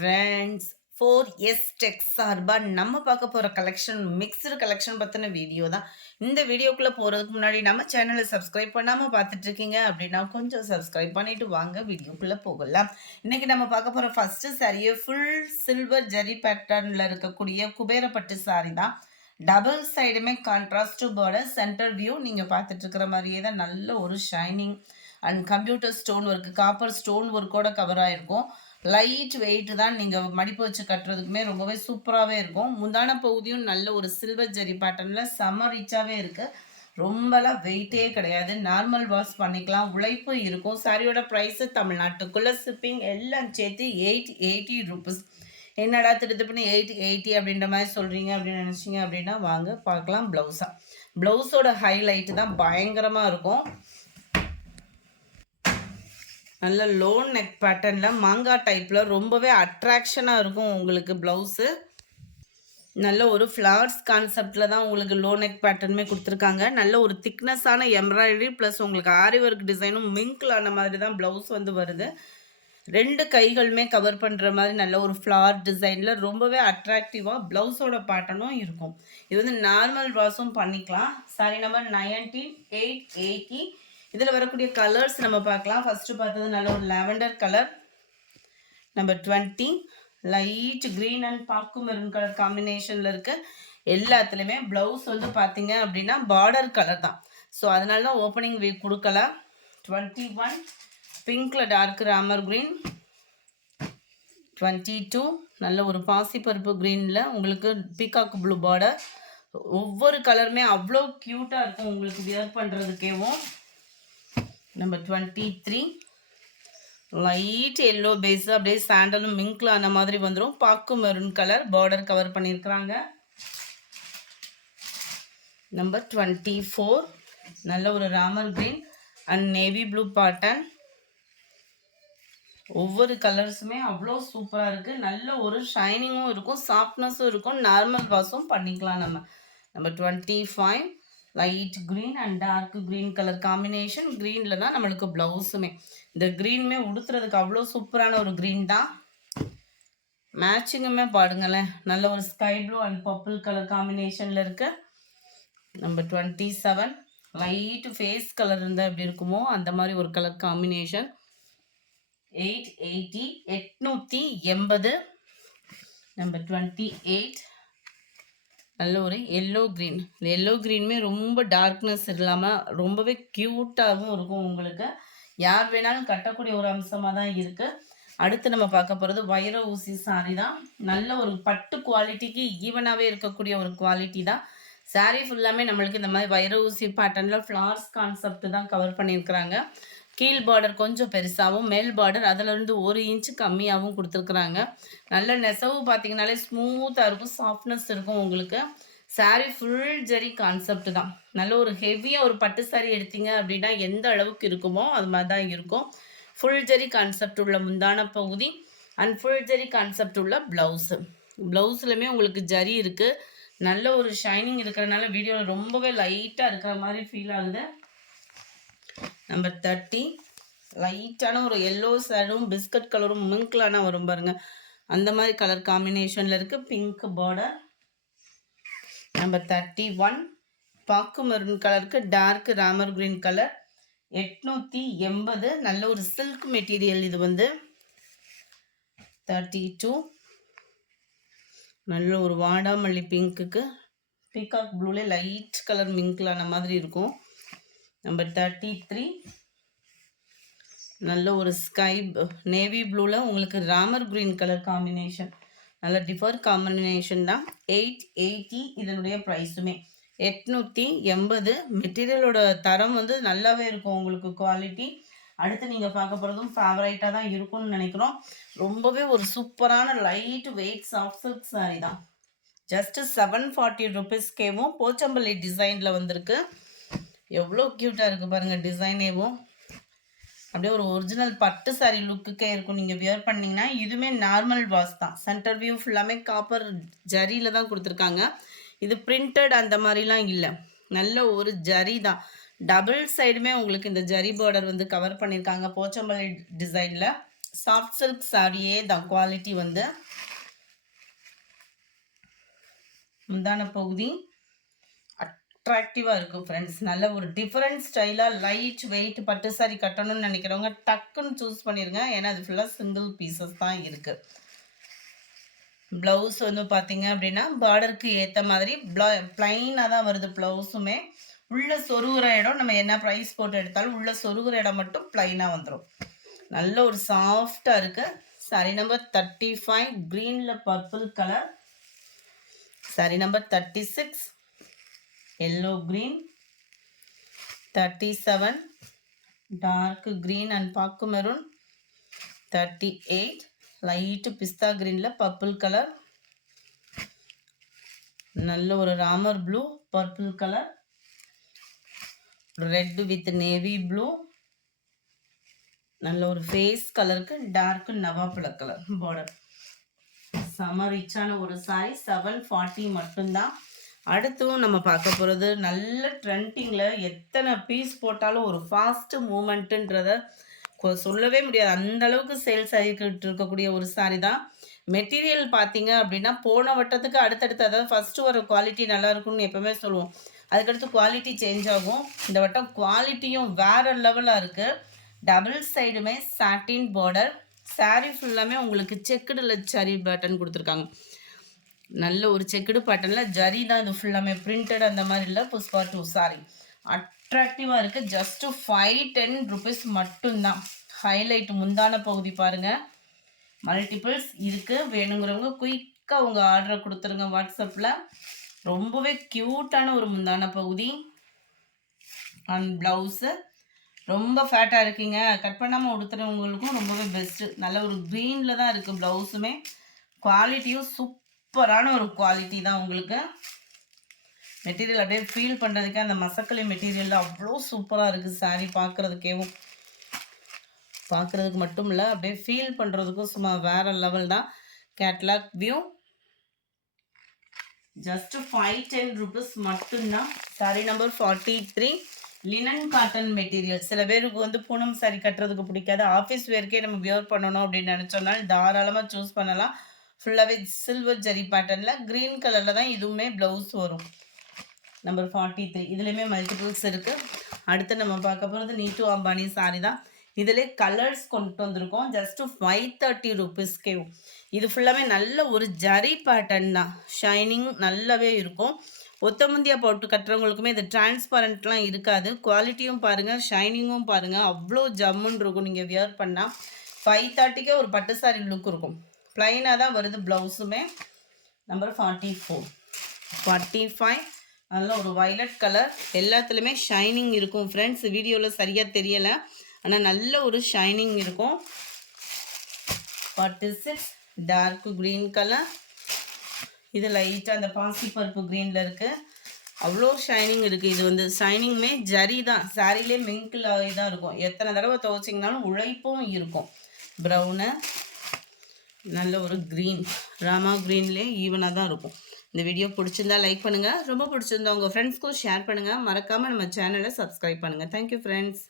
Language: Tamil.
ஃப்ரெண்ட்ஸ் 4S டெக் சார்பாக நம்ம பார்க்க போகிற கலெக்ஷன் மிக்சடு கலெக்ஷன் பற்றின வீடியோ தான். இந்த வீடியோக்குள்ளே போகிறதுக்கு முன்னாடி நம்ம சேனலை சப்ஸ்கிரைப் பண்ணாமல் பார்த்துட்ருக்கீங்க அப்படின்னா கொஞ்சம் சப்ஸ்கிரைப் பண்ணிவிட்டு வாங்க வீடியோக்குள்ளே போகலாம். இன்றைக்கி நம்ம பார்க்க போகிற ஃபஸ்ட்டு சாரியே ஃபுல் சில்வர் ஜரி பேட்டர்னில் இருக்கக்கூடிய குபேரப்பட்டு சாரி தான். டபுள் சைடுமே கான்ட்ராஸ்ட் பார்டர், சென்டர் வியூ நீங்கள் பார்த்துட்ருக்கிற மாதிரியே தான் நல்ல ஒரு shining and computer stone work, copper stone ஒர்க்கோட கவர் ஆகிருக்கும். லைட் வெயிட் தான், நீங்கள் மடிப்பு வச்சு கட்டுறதுக்குமே ரொம்பவே சூப்பராகவே இருக்கும். முந்தான பகுதியும் நல்ல ஒரு சில்வர் ஜரி பேட்டர்னில் செம்ம ரிச்சாகவே இருக்குது. ரொம்பலாம் வெயிட்டே கிடையாது, நார்மல் வாஷ் பண்ணிக்கலாம், உழைப்பு இருக்கும். சாரியோட ப்ரைஸு தமிழ்நாட்டுக்குள்ளே ஷிப்பிங் எல்லாம் சேர்த்து 880 ருபீஸ். என்னடா திட்டத்துப்புன்னு 880 அப்படின்ற மாதிரி சொல்கிறீங்க அப்படின்னு நினச்சிங்க அப்படின்னா வாங்க பார்க்கலாம். ப்ளவுஸோட ஹைலைட்டு தான் பயங்கரமாக இருக்கும். நல்ல லோ நெக் பேட்டர்னில் மாங்காய் டைப்பில் ரொம்பவே அட்ராக்ஷனாக இருக்கும் உங்களுக்கு ப்ளவுஸு. நல்ல ஒரு ஃப்ளவர்ஸ் கான்செப்டில் தான் உங்களுக்கு லோ நெக் பேட்டர்னுமே கொடுத்துருக்காங்க. நல்ல ஒரு திக்னஸான எம்ப்ராய்டரி ப்ளஸ் உங்களுக்கு ஆரி ஒர்க் டிசைனும் மிங்கிள் ஆன மாதிரி தான் ப்ளவுஸ் வந்து வருது. 2 கைகளுமே கவர் பண்ணுற மாதிரி நல்ல ஒரு ஃப்ளவர் டிசைனில் ரொம்பவே அட்ராக்டிவாக ப்ளவுஸோட பேட்டர்னும் இருக்கும். இது வந்து நார்மல் வாஷும் பண்ணிக்கலாம். Sorry number 19880. இதில் வரக்கூடிய கலர்ஸ் நம்ம பார்க்கலாம். ஃபஸ்ட்டு பார்த்தது நல்ல ஒரு lavender colour, number 20 light green and பாக்கு மெரூன் கலர் காம்பினேஷனில் இருக்குது. எல்லாத்துலேயுமே ப்ளவுஸ் வந்து பார்த்தீங்க அப்படின்னா பார்டர் கலர் தான். ஸோ அதனால தான் ஓப்பனிங் வீக் கொடுக்கல. 21 பிங்க்கில் டார்க் ராமர் க்ரீன், 22 நல்ல ஒரு பாசிப்பருப்பு க்ரீனில் உங்களுக்கு பீகாக் ப்ளூ பார்டர். ஒவ்வொரு கலருமே அவ்வளோ க்யூட்டாக இருக்கும் உங்களுக்கு வியர் பண்ணுறதுக்கேவும். நம்பர் 23 லைட் எல்லோ பேஸ், அப்படியே சாண்டலும் மிங்கில் ஆன மாதிரி வந்துடும். பாக்கு மெரூன் கலர் பார்டர் கவர் பண்ணியிருக்கிறாங்க. நம்பர் 24 நல்ல ஒரு Ramar green and navy blue pattern. ஒவ்வொரு கலர்ஸுமே அவ்வளோ சூப்பராக இருக்குது. நல்ல ஒரு ஷைனிங்கும் இருக்கும், சாஃப்ட்னஸும் இருக்கும், நார்மல் வாஷும் பண்ணிக்கலாம் நம்ம. Number 25 light green and dark green colour combination. க்ரீனில் தான் நம்மளுக்கு ப்ளவுஸுமே. இந்த க்ரீனுமே உடுத்துறதுக்கு அவ்வளோ சூப்பரான ஒரு க்ரீன் தான். மேட்சிங்குமே பாடுங்களேன், நல்ல ஒரு sky blue and purple colour காம்பினேஷனில் இருக்குது. நம்பர் 27 லைட் ஃபேஸ் கலர் இருந்தால் எப்படி இருக்குமோ அந்த மாதிரி ஒரு கலர் காம்பினேஷன். 880 880. நம்பர் 28 நல்ல ஒரு எல்லோ க்ரீன். இந்த எல்லோ க்ரீனுமே ரொம்ப டார்க்னஸ் இல்லாமல் ரொம்பவே க்யூட்டாகவும் இருக்கும் உங்களுக்கு. யார் வேணாலும் கட்டக்கூடிய ஒரு அம்சமாக தான் இருக்குது. அடுத்து நம்ம பார்க்க போகிறது வைர ஊசி சாரி தான். நல்ல ஒரு பட்டு குவாலிட்டிக்கு ஈவனாகவே இருக்கக்கூடிய ஒரு குவாலிட்டி தான். சாரீ ஃபுல்லாமே நம்மளுக்கு இந்த மாதிரி வைர ஊசி பேட்டர்னில் ஃப்ளார்ஸ் கான்செப்ட் தான் கவர் பண்ணியிருக்கிறாங்க. கீழ் பார்டர் கொஞ்சம் பெருசாகவும், மேல் பார்டர் அதிலிருந்து 1 இன்ச்சு கம்மியாகவும் கொடுத்துருக்குறாங்க. நல்ல நெசவு பார்த்தீங்கனாலே ஸ்மூத்தாக இருக்கும், சாஃப்ட்னஸ் இருக்கும் உங்களுக்கு. சாரீ ஃபுல் ஜரி கான்செப்ட் தான். நல்ல ஒரு ஹெவியாக ஒரு பட்டு சாரீ எடுத்தீங்க அப்படின்னா எந்த அளவுக்கு இருக்குமோ அது மாதிரி தான் இருக்கும். ஃபுல் ஜரி கான்செப்ட் உள்ள முந்தான பகுதி அண்ட் ஃபுல் ஜரி கான்செப்ட் உள்ள ப்ளவுஸு. ப்ளவுஸ்லையுமே உங்களுக்கு ஜரி இருக்குது. நல்ல ஒரு ஷைனிங் இருக்கிறதுனால வீடியோவில் ரொம்பவே லைட்டாக இருக்கிற மாதிரி ஃபீல் ஆகுது. நம்பர் 30 லைட்டான ஒரு எல்லோ ஷேடும் பிஸ்கட் கலரும் மிங்கிளான வரும் பாருங்க, அந்த மாதிரி கலர் காம்பினேஷனில் இருக்குது. Pink border. நம்பர் 31 பாக்கு மெரூன் கலருக்கு டார்க் ராமர் கிரீன் கலர். 880 நல்ல ஒரு சில்க் மெட்டீரியல் இது வந்து. 32 நல்ல ஒரு வாடாமல்லி பிங்க்குக்கு பீகாக் ப்ளூலே லைட் கலர் மிங்கிளான மாதிரி இருக்கும். நம்பர் 33 நல்ல ஒரு ஸ்கை நேவி ப்ளூவில் உங்களுக்கு ராமர் க்ரீன் கலர் காம்பினேஷன். நல்ல டிஃபர் காம்பினேஷன் தான். 880 இதனுடைய ப்ரைஸுமே. 880. மெட்டீரியலோட தரம் வந்து நல்லாவே இருக்கும் உங்களுக்கு, குவாலிட்டி. அடுத்து நீங்கள் பார்க்க போகிறதும் ஃபேவரைட்டாக தான் இருக்கும்னு நினைக்கிறோம். ரொம்பவே ஒரு சூப்பரான light weight soft silk sorry தான். ஜஸ்ட்டு 740 ருபீஸ்க்கேவும் போச்சம்பள்ளி டிசைனில் வந்திருக்கு. எவ்வளோ க்யூட்டாக இருக்குது பாருங்கள் டிசைனேவும். அப்படியே ஒரு ஒரிஜினல் பட்டு சாரீ லுக்குக்கே இருக்கும் நீங்கள் வியர் பண்ணிங்கன்னா. இதுவுமே நார்மல் வாஷ் தான். சென்டர் வியூ ஃபுல்லாமே காப்பர் ஜரியில் தான் கொடுத்துருக்காங்க. இது பிரிண்டட் அந்த மாதிரிலாம் இல்லை, நல்ல ஒரு ஜரி தான். டபுள் சைடுமே உங்களுக்கு இந்த ஜரி பார்டர் வந்து கவர் பண்ணியிருக்காங்க போச்சம்பள்ளி டிசைனில். சாஃப்ட் சில்க் சாரியே தான். குவாலிட்டி வந்து முந்தான பகுதி அட்ராக்டிவாக இருக்கும் ஃப்ரெண்ட்ஸ். நல்ல ஒரு டிஃப்ரெண்ட் ஸ்டைலாக லைட் வெயிட் பட்டு சாரி கட்டணும்னு நினைக்கிறவங்க டக்குன்னு சூஸ் பண்ணிடுங்க. ஏன்னா அது ஃபுல்லாக சிங்கிள் பீசஸ் தான் இருக்குது. ப்ளவுஸ் வந்து பார்த்தீங்க அப்படின்னா பார்டருக்கு ஏற்ற மாதிரி ப்ளைனாக தான் வருது ப்ளவுஸுமே. உள்ள சொருகிற இடம் நம்ம என்ன ப்ரைஸ் போட்டு எடுத்தாலும் உள்ள சொருகிற இடம் மட்டும் ப்ளைனாக வந்துடும். நல்ல ஒரு சாஃப்டாக இருக்குது. சாரி நம்பர் 35 க்ரீனில் purple colour. Sari number 36 yellow green. 37 dark green and பாக்கு மெரூன். 38 லைட்டு பிஸ்தா க்ரீனில் பர்பிள் கலர். நல்ல ஒரு Ramar blue purple colour. Red with navy blue. நல்ல ஒரு ஃபேஸ் கலருக்கு டார்க் நவாப்பழ கலர் பார்டர். செம ரிச்சான ஒரு சாரி. 740 மட்டும்தான். அடுத்தும் நம்ம பார்க்க போகிறது நல்ல ட்ரெண்டிங்கில் எத்தனை பீஸ் போட்டாலும் ஒரு ஃபாஸ்ட் மூமெண்ட்டுன்றத சொல்லவே முடியாது. அந்த அளவுக்கு சேல்ஸ் ஆகிக்கிட்டு இருக்கக்கூடிய ஒரு சாரி தான். மெட்டீரியல் பார்த்தீங்க அப்படின்னா போன வட்டத்துக்கு அடுத்தடுத்து, அதாவது ஃபஸ்ட்டு ஒரு குவாலிட்டி நல்லா இருக்கும்னு எப்பவுமே சொல்லுவோம். அதுக்கடுத்து குவாலிட்டி சேஞ்ச் ஆகும். இந்த வட்டம் குவாலிட்டியும் வேறு லெவலாக இருக்குது. டபுள் சைடுமே சாட்டின் பார்டர். சாரீ ஃபுல்லாமே உங்களுக்கு செக்குடில் ஜரி பேட்டன் கொடுத்துருக்காங்க. நல்ல ஒரு செக்குடு பேட்டர்னில் ஜரி தான் இது ஃபுல்லாமே. பிரிண்டட் அந்த மாதிரி இல்லை. புஷ்பா 2 சாரி அட்ராக்டிவாக இருக்குது. ஜஸ்ட்டு 510 rupees மட்டும்தான். ஹைலைட் முந்தான பகுதி பாருங்கள். மல்டிபிள்ஸ் இருக்குது. வேணுங்கிறவங்க குயிக்காக உங்கள் ஆர்டரை கொடுத்துருங்க வாட்ஸ்அப்பில். ரொம்பவே க்யூட்டான ஒரு முந்தான பகுதி அண்ட் ப்ளவுஸு. ரொம்ப ஃபேட்டாக இருக்கீங்க, கட் பண்ணாமல் உடுத்துறவங்களுக்கும் ரொம்பவே பெஸ்ட்டு. நல்ல ஒரு க்ரீனில் தான் இருக்குது ப்ளவுஸுமே. குவாலிட்டியும் சூப்பரான ஒரு குவாலிட்டி தான். உங்களுக்கு மெட்டீரியல் அப்படியே ஃபீல் பண்ணுறதுக்கே அந்த மசக்களி மெட்டீரியலில் அவ்வளோ சூப்பராக இருக்குது சாரீ. பார்க்குறதுக்கு மட்டும் இல்லை, அப்படியே ஃபீல் பண்ணுறதுக்கும் சும்மா வேறு லெவல் தான். கேட்லாக் வியூ ஜஸ்ட் 510 rupees மட்டும்தான். Sorry number 43 linen cotton material. சில பேருக்கு வந்து பூனம் சாரி கட்டுறதுக்கு பிடிக்காது, ஆஃபீஸ் வேர்க்கே நம்ம வியர் பண்ணணும் அப்படின்னு நினச்சோம்னாலும் தாராளமாக சூஸ் பண்ணலாம். ஃபுல்லாகவே சில்வர் ஜரி பேட்டர்னில் க்ரீன் கலரில் தான் இதுவுமே ப்ளவுஸ் வரும். நம்பர் 43 இதுலேயுமே மல்டிபிள்ஸ் இருக்குது. அடுத்து நம்ம பார்க்க போகிறது நீட்டு அம்பானி சாரி தான். இதிலே கலர்ஸ் கொண்டு வந்திருக்கோம். ஜஸ்ட்டு 530 rupeesக்கே. இது ஃபுல்லாகவே நல்ல ஒரு ஜரி பேட்டர்ன் தான். ஷைனிங் நல்லாவே இருக்கும். ஒத்தமுந்தியா போட்டு கட்டுறவங்களுக்குமே இது டிரான்ஸ்பரண்ட்லாம் இருக்காது. குவாலிட்டியும் பாருங்கள், ஷைனிங்கும் பாருங்கள், அவ்வளோ ஜம்முன்னு இருக்கும். நீங்கள் வியர் பண்ணால் 530க்கே ஒரு பட்டு சாரி லுக் இருக்கும். ப்ளைனாக தான் வருது ப்ளவுஸுமே. நம்பர் 44 45 நல்ல ஒரு வைலட் கலர். எல்லாத்துலேயுமே ஷைனிங் இருக்கும் ஃப்ரெண்ட்ஸ். வீடியோவில் சரியாக தெரியலை, ஆனால் நல்ல ஒரு ஷைனிங் இருக்கும். 46 டார்க் க்ரீன் கலர். இது லைட்டாக அந்த பாசிப்பருப்பு க்ரீனில் இருக்குது. அவ்வளோ ஷைனிங் இருக்குது. இது வந்து ஷைனிங்குமே ஜரி தான். சாரிலே மிங்கில் ஆகி தான் இருக்கும். எத்தனை தடவை துவைச்சிங்கனாலும் உழைப்பும் இருக்கும். ப்ரௌனு நல்ல ஒரு க்ரீன், ராமா க்ரீன்லேயே ஈவனாக தான் இருக்கும். இந்த வீடியோ பிடிச்சிருந்தா லைக் பண்ணுங்கள். ரொம்ப பிடிச்சிருந்தா உங்கள் ஃப்ரெண்ட்ஸ்க்கும் ஷேர் பண்ணுங்கள். மறக்காமல் நம்ம சேனலை சப்ஸ்கிரைப் பண்ணுங்கள். Thank you friends.